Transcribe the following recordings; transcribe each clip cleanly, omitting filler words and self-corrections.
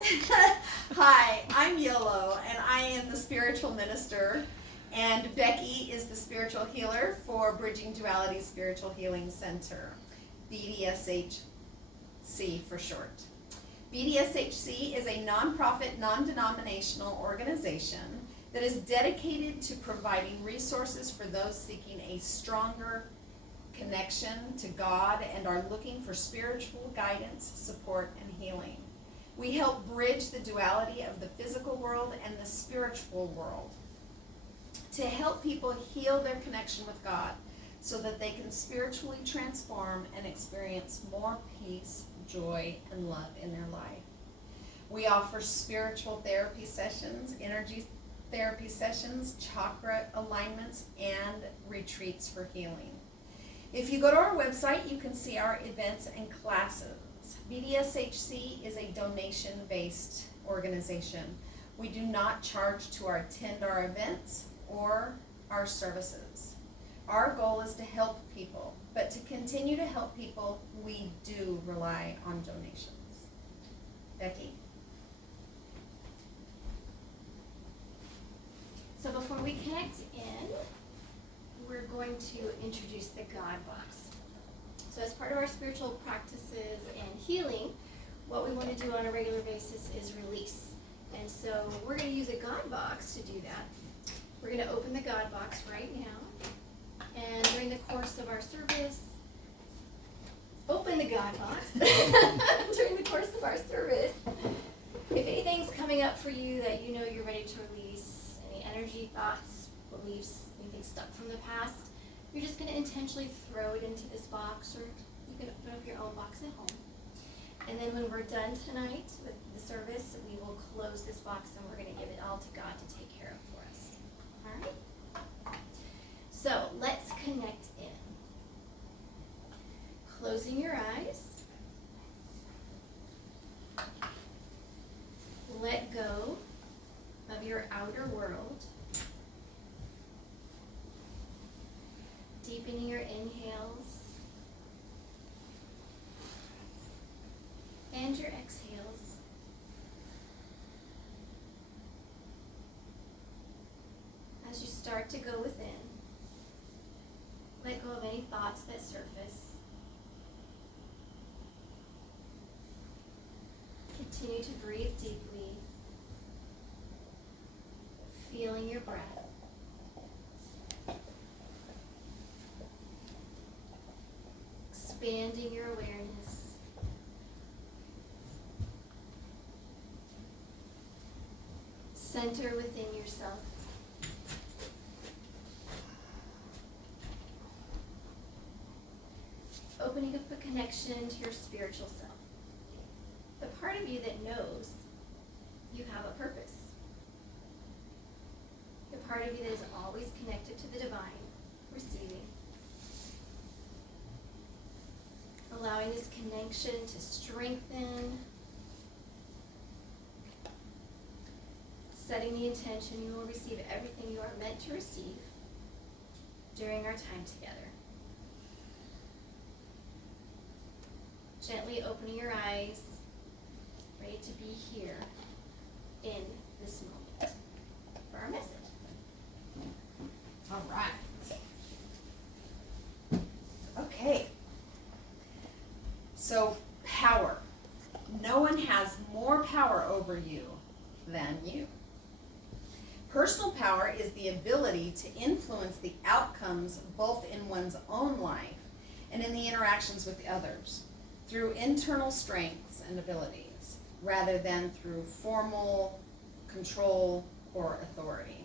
Hi, I'm Yolo, and I am the spiritual minister, and Becky is the spiritual healer for Bridging Duality Spiritual Healing Center, BDSHC for short. BDSHC is a nonprofit, non-denominational organization that is dedicated to providing resources for those seeking a stronger connection to God and are looking for spiritual guidance, support, and healing. We help bridge the duality of the physical world and the spiritual world to help people heal their connection with God so that they can spiritually transform and experience more peace, joy, and love in their life. We offer spiritual therapy sessions, energy therapy sessions, chakra alignments, and retreats for healing. If you go to our website, you can see our events and classes. BDSHC is a donation-based organization. We do not charge to attend our events or our services. Our goal is to help people, but to continue to help people, we do rely on donations. Becky? So before we connect in, we're going to introduce the God box. So as part of our spiritual practices and healing, what we want to do on a regular basis is release. And so we're going to use a God box to do that. We're going to open the God box right now. And during the course of our service, open the God box. During the course of our service, if anything's coming up for you that you know you're ready to release, any energy, thoughts, beliefs, anything stuck from the past, you're just going to intentionally throw it into this box, or you can open up your own box at home. And then when we're done tonight with the service, we will close this box and we're going to give it all to God to take care of for us. All right? So let's connect in. Closing your eyes. Let go of your outer world. Deepening your inhales and your exhales. As you start to go within, let go of any thoughts that surface. Continue to breathe deeply, feeling your breath. Expanding your awareness. Center within yourself. Opening up a connection to your spiritual self. The part of you that knows you have a purpose. The part of you that is always connected to the divine, receiving. Allowing this connection to strengthen. Setting the intention you will receive everything you are meant to receive during our time together. Gently opening your eyes, ready to be here in this moment for our message. All right. Okay. So, power. No one has more power over you than you. Personal power is the ability to influence the outcomes both in one's own life and in the interactions with others through internal strengths and abilities rather than through formal control or authority.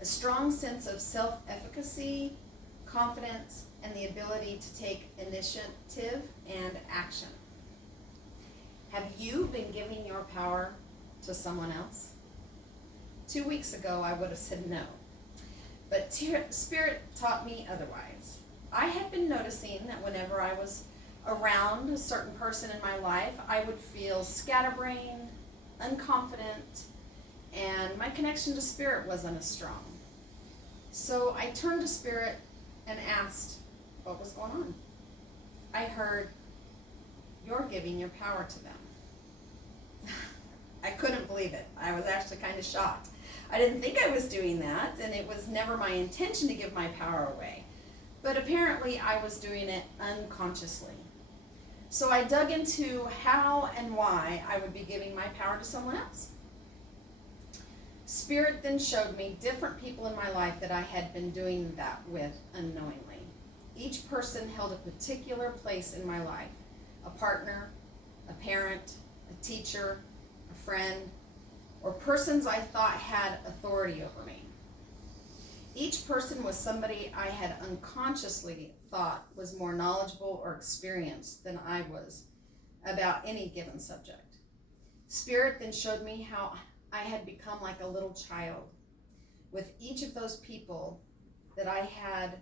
A strong sense of self-efficacy, confidence, and the ability to take initiative and action. Have you been giving your power to someone else? 2 weeks ago, I would have said no. But Spirit taught me otherwise. I had been noticing that whenever I was around a certain person in my life, I would feel scatterbrained, unconfident, and my connection to Spirit wasn't as strong. So I turned to Spirit and asked what was going on. I heard, "You're giving your power to them." I believe it. I was actually kind of shocked. I didn't think I was doing that, and it was never my intention to give my power away. But apparently I was doing it unconsciously. So I dug into how and why I would be giving my power to someone else. Spirit then showed me different people in my life that I had been doing that with unknowingly. Each person held a particular place in my life. A partner, a parent, a teacher, a friend, or persons I thought had authority over me. Each person was somebody I had unconsciously thought was more knowledgeable or experienced than I was about any given subject. Spirit then showed me how I had become like a little child with each of those people that I had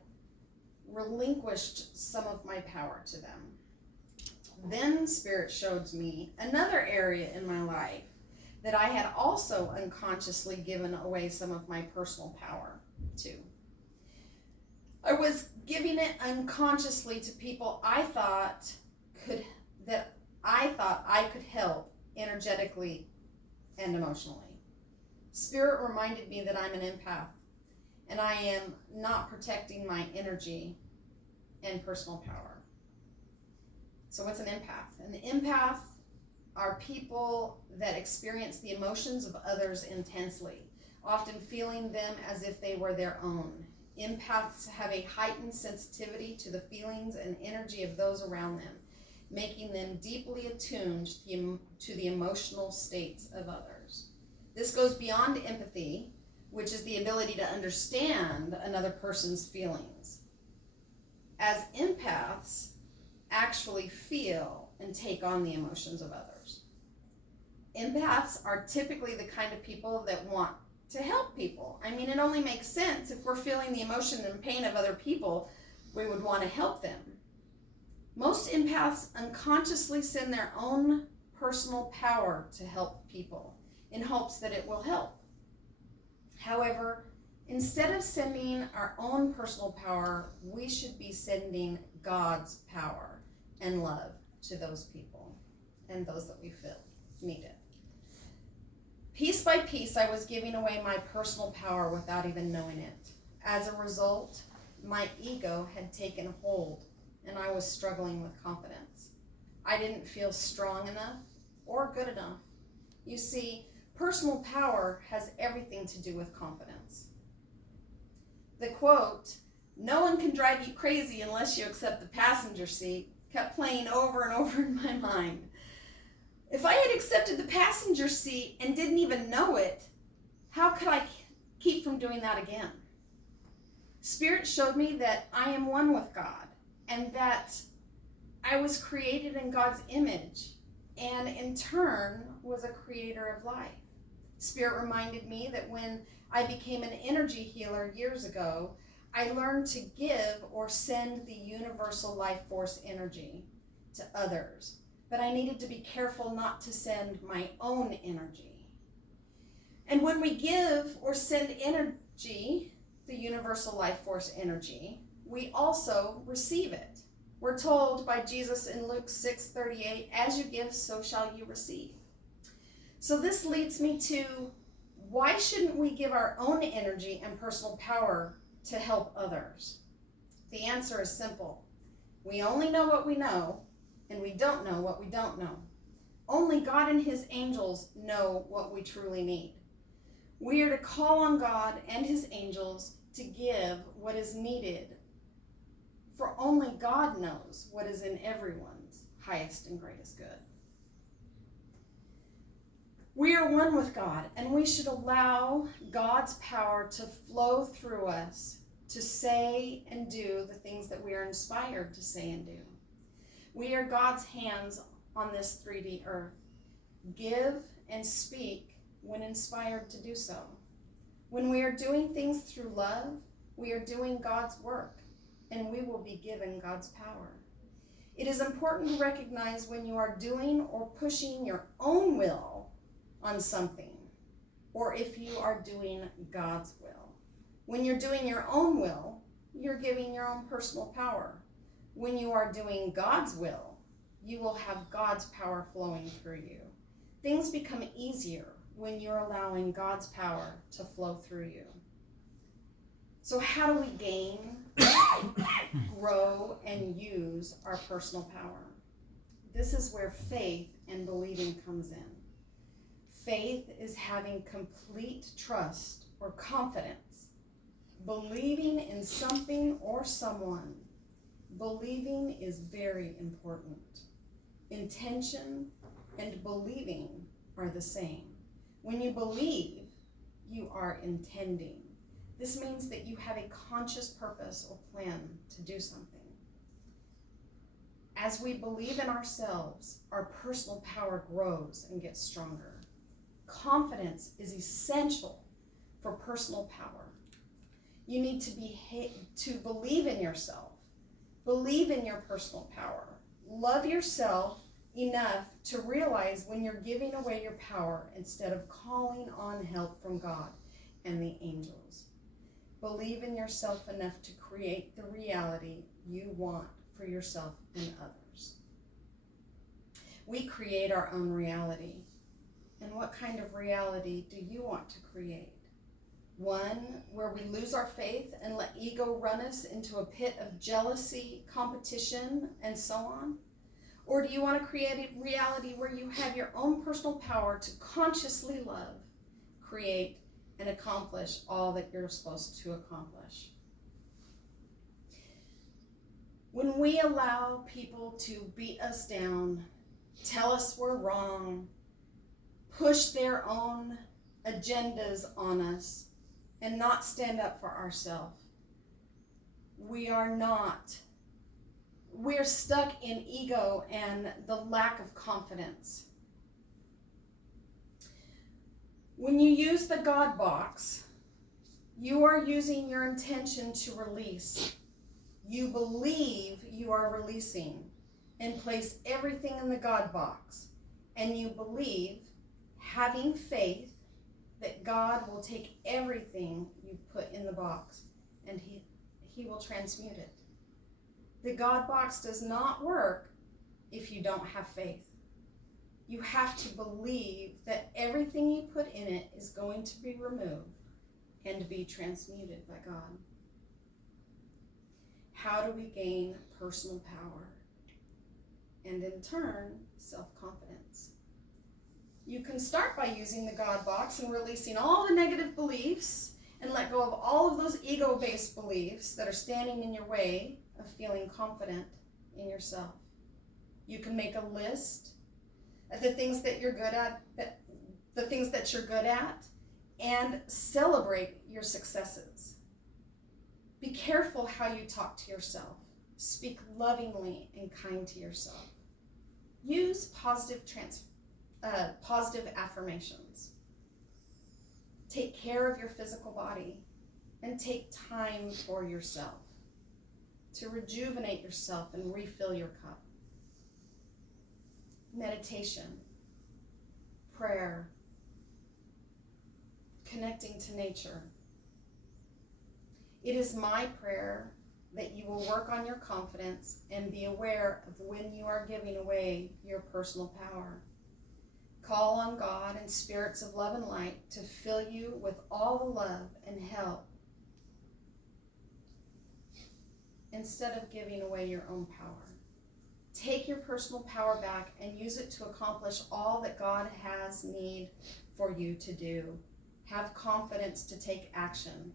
relinquished some of my power to them. Then Spirit showed me another area in my life that I had also unconsciously given away some of my personal power to. I was giving it unconsciously to people I thought I could help energetically and emotionally. Spirit reminded me that I'm an empath and I am not protecting my energy and personal power. So what's an empath? An empath are people that experience the emotions of others intensely, often feeling them as if they were their own. Empaths have a heightened sensitivity to the feelings and energy of those around them, making them deeply attuned to the emotional states of others. This goes beyond empathy, which is the ability to understand another person's feelings. As empaths actually feel and take on the emotions of others. Empaths are typically the kind of people that want to help people. I mean, it only makes sense. If we're feeling the emotion and pain of other people, we would want to help them. Most empaths unconsciously send their own personal power to help people in hopes that it will help. However, instead of sending our own personal power, we should be sending God's power and love to those people and those that we feel need it. Piece by piece, I was giving away my personal power without even knowing it. As a result, my ego had taken hold and I was struggling with confidence. I didn't feel strong enough or good enough. You see, personal power has everything to do with confidence. The quote, "No one can drive you crazy unless you accept the passenger seat," kept playing over and over in my mind. If I had accepted the passenger seat and didn't even know it, how could I keep from doing that again? Spirit showed me that I am one with God and that I was created in God's image and in turn was a creator of life. Spirit reminded me that when I became an energy healer years ago, I learned to give or send the universal life force energy to others. But I needed to be careful not to send my own energy. And when we give or send energy, the universal life force energy, we also receive it. We're told by Jesus in Luke 6:38, "As you give, so shall you receive." So this leads me to, why shouldn't we give our own energy and personal power to help others? The answer is simple. We only know what we know, and we don't know what we don't know. Only God and his angels know what we truly need. We are to call on God and his angels to give what is needed, for only God knows what is in everyone's highest and greatest good. We are one with God, and we should allow God's power to flow through us to say and do the things that we are inspired to say and do. We are God's hands on this 3D earth. Give and speak when inspired to do so. When we are doing things through love, we are doing God's work, and we will be given God's power. It is important to recognize when you are doing or pushing your own will on something, or if you are doing God's will. When you're doing your own will, you're giving your own personal power. When you are doing God's will, you will have God's power flowing through you. Things become easier when you're allowing God's power to flow through you. So how do we gain, grow, and use our personal power? This is where faith and believing comes in. Faith is having complete trust or confidence, believing in something or someone. Believing is very important. Intention and believing are the same. When you believe, you are intending. This means that you have a conscious purpose or plan to do something. As we believe in ourselves, our personal power grows and gets stronger. Confidence is essential for personal power. You need to believe in yourself. Believe in your personal power. Love yourself enough to realize when you're giving away your power instead of calling on help from God and the angels. Believe in yourself enough to create the reality you want for yourself and others. We create our own reality. And what kind of reality do you want to create? One where we lose our faith and let ego run us into a pit of jealousy, competition, and so on? Or do you want to create a reality where you have your own personal power to consciously love, create, and accomplish all that you're supposed to accomplish? When we allow people to beat us down, tell us we're wrong, push their own agendas on us, and not stand up for ourselves, we're stuck in ego and the lack of confidence. When you use the God box, you are using your intention to release. You believe you are releasing and place everything in the God box. And you believe, having faith, that God will take everything you put in the box and he will transmute it. The God box does not work if you don't have faith. You have to believe that everything you put in it is going to be removed and be transmuted by God. How do we gain personal power? And in turn, self-confidence. You can start by using the God box and releasing all the negative beliefs and let go of all of those ego-based beliefs that are standing in your way of feeling confident in yourself. You can make a list of the things that you're good at, and celebrate your successes. Be careful how you talk to yourself. Speak lovingly and kind to yourself. Use positive affirmations. Take care of your physical body and take time for yourself to rejuvenate yourself and refill your cup. Meditation, prayer, connecting to nature. It is my prayer that you will work on your confidence and be aware of when you are giving away your personal power. Call on God and spirits of love and light to fill you with all the love and help instead of giving away your own power. Take your personal power back and use it to accomplish all that God has need for you to do. Have confidence to take action.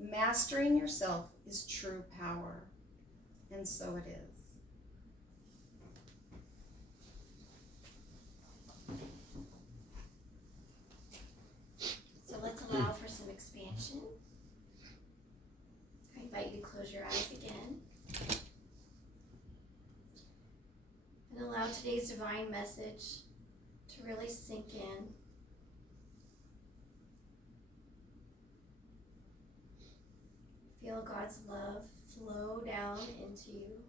Mastering yourself is true power, and so it is. So let's allow for some expansion. I invite you to close your eyes again. And allow today's divine message to really sink in. Feel God's love flow down into you.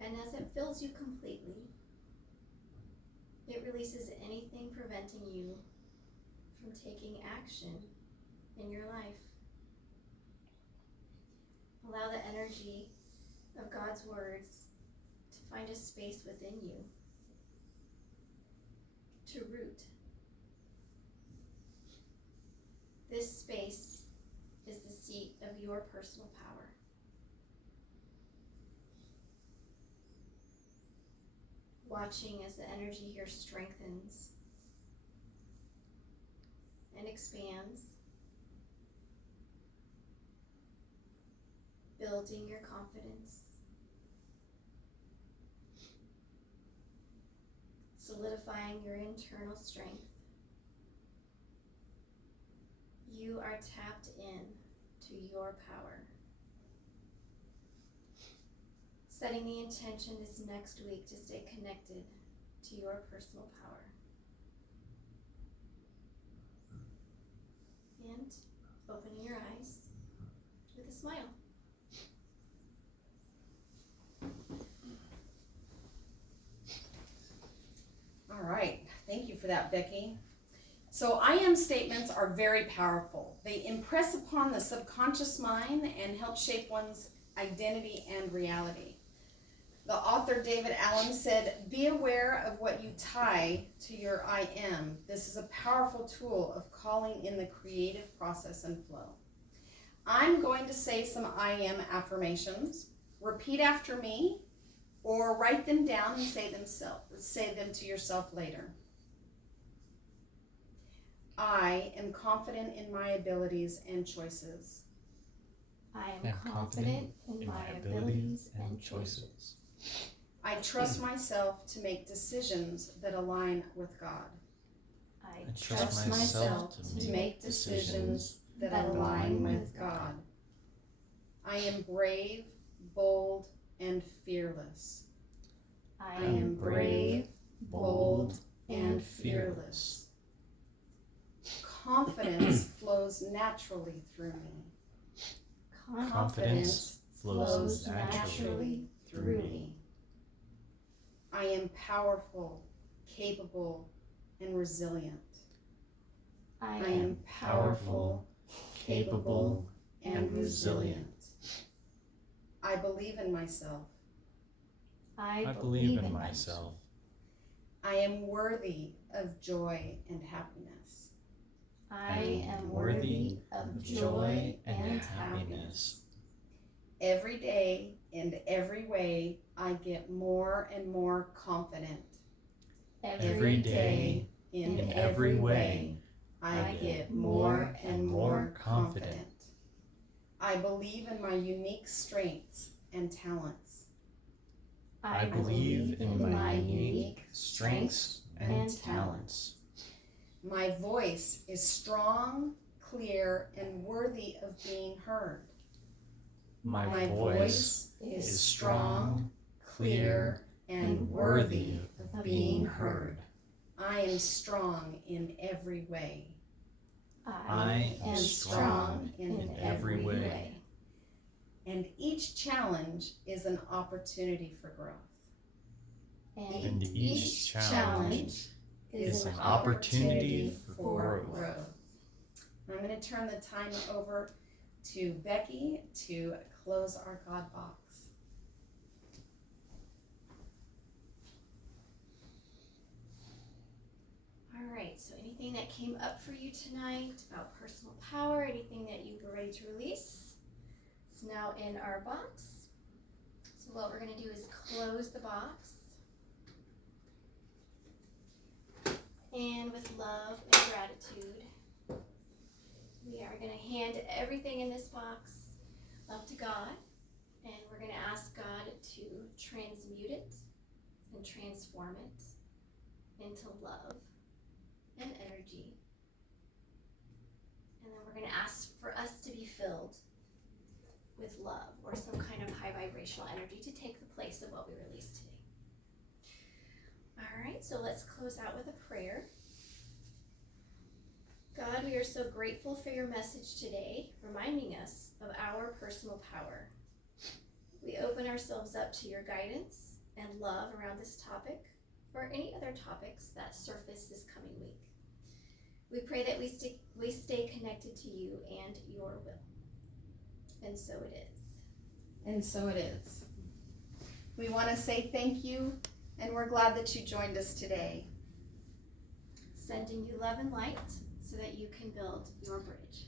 And as it fills you completely, it releases anything preventing you from taking action in your life. Allow the energy of God's words to find a space within you to root. This space is the seat of your personal power. Watching as the energy here strengthens and expands, building your confidence, solidifying your internal strength. You are tapped in to your power. Setting the intention this next week to stay connected to your personal power. And opening your eyes with a smile. All right, thank you for that, Becky. So I am statements are very powerful. They impress upon the subconscious mind and help shape one's identity and reality. The author David Allen said, "Be aware of what you tie to your I am. This is a powerful tool of calling in the creative process and flow." I'm going to say some I am affirmations. Repeat after me or write them down and say them to yourself later. I am confident in my abilities and choices. I am confident in my abilities and choices. I trust myself to make decisions that align with God. I trust myself to make decisions that align with God. I am brave, bold, and fearless. I am brave, bold, and fearless. Confidence flows naturally through me. Confidence flows naturally through me. I am powerful, capable, and resilient. I I am powerful, capable, and resilient. I believe in myself. I believe in myself. I am worthy of joy and happiness. I am worthy of joy and happiness. Every day and every way, I get more and more confident. Every day, in every way, I get more and more confident. I believe in my unique strengths and talents. I believe in my unique strengths and talents. My voice is strong, clear, and worthy of being heard. My voice is strong, clear, and worthy of being heard. I am strong in every way. I am strong in every way. And each challenge is an opportunity for growth. And each challenge is an opportunity for growth. I'm going to turn the time over to Becky to close our God box. All right, so anything that came up for you tonight about personal power, anything that you were ready to release, it's now in our box. So what we're going to do is close the box. And with love and gratitude, we are going to hand everything in this box up to God, and we're going to ask God to transmute it and transform it into love and energy. And then we're going to ask for us to be filled with love or some kind of high vibrational energy to take the place of what we released today. All right, so let's close out with a prayer. God, we are so grateful for your message today, reminding us of our personal power. We open ourselves up to your guidance and love around this topic or any other topics that surface this coming week. We pray that we stay connected to you and your will. And so it is. And so it is. We want to say thank you, and we're glad that you joined us today. Sending you love and light so that you can build your bridge.